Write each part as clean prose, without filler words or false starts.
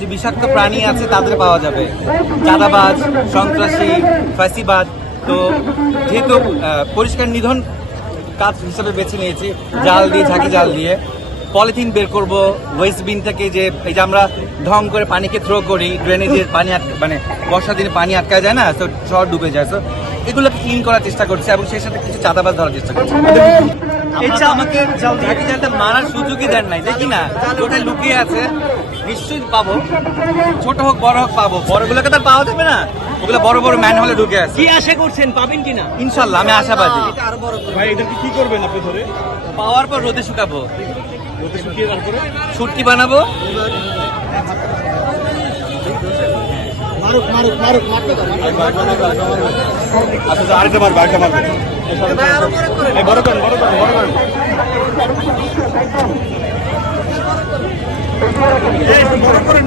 যে বিষাক্ত প্রাণী আছে তাদের পাওয়া যাবে, চাঁদাবাজ, সন্ত্রাসী, ফাঁসিবাজ। তো যেহেতু পরিষ্কার নিধন কাজ হিসেবে বেছে নিয়েছি, জাল দিয়ে, ঝাঁকি জাল দিয়ে পলিথিন বের করব ওয়েস্ট বিন থেকে। যে এই যে আমরা ঢং করে পানিকে থ্রো করি, ড্রেনেজের পানি মানে বর্ষার দিনে পানি আটকায় যায় না, তো শহর ডুবে যায়। তো এগুলোকে ক্লিন করার চেষ্টা করছে এবং সেই সাথে কিছু চাঁদাবাজ ধরার চেষ্টা করছে। এটা আমাকে ঝাঁকি জালটা মারার সুযোগই দেন নাই, দেখি না ওটাই লুকিয়ে আছে, নিশ্চয়ই পাবো, ছোট হোক বড় হোক পাবো। বড়গুলোকে তো পাওয়া যাবে না, ওগুলো বড় বড় ম্যান হলে ঢুকে আছে। কি আশা করছেন, পাবেন কিনা? ইনশাল্লাহ, আমি আশাবাদী। ভাই এদেরকে কি করবেন আপনি ধরে? পাওয়ার পর রোদে শুকাবো, রোদে শুকিয়ে তারপরে শুটকি বানাবো। আচ্ছা আরেকটা মারবে, আরেকটা মারবে। বড় করেন, বড় করেন, বড় করেন। বড় করেন,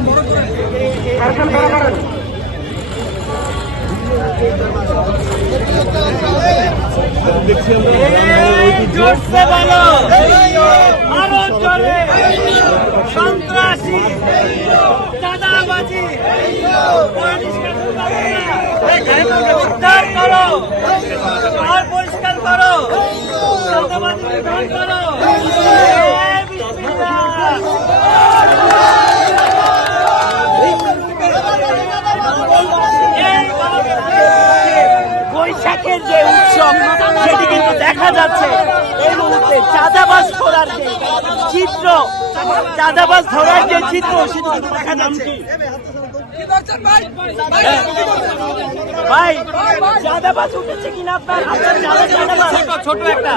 বড় করেন। দেখছি জোরসে বলো, আরো জোরে। সন্ত্রাসী, চাঁদাবাজি, উদ্ধার করো আর পরিষ্কার করো, চাঁদাবাজি উদ্ধার করো। বৈশাখের যে উৎসব সেটি কিন্তু দেখা যাচ্ছে এই মুহূর্তে। চাঁদাবাজ ধরার যে চিত্র, চাঁদাবাজ ধরার যে চিত্র সেটি কিন্তু দেখা যাচ্ছে। ভাই চাঁদাবাজ উঠেছে কিনা আপনার? ছোট একটা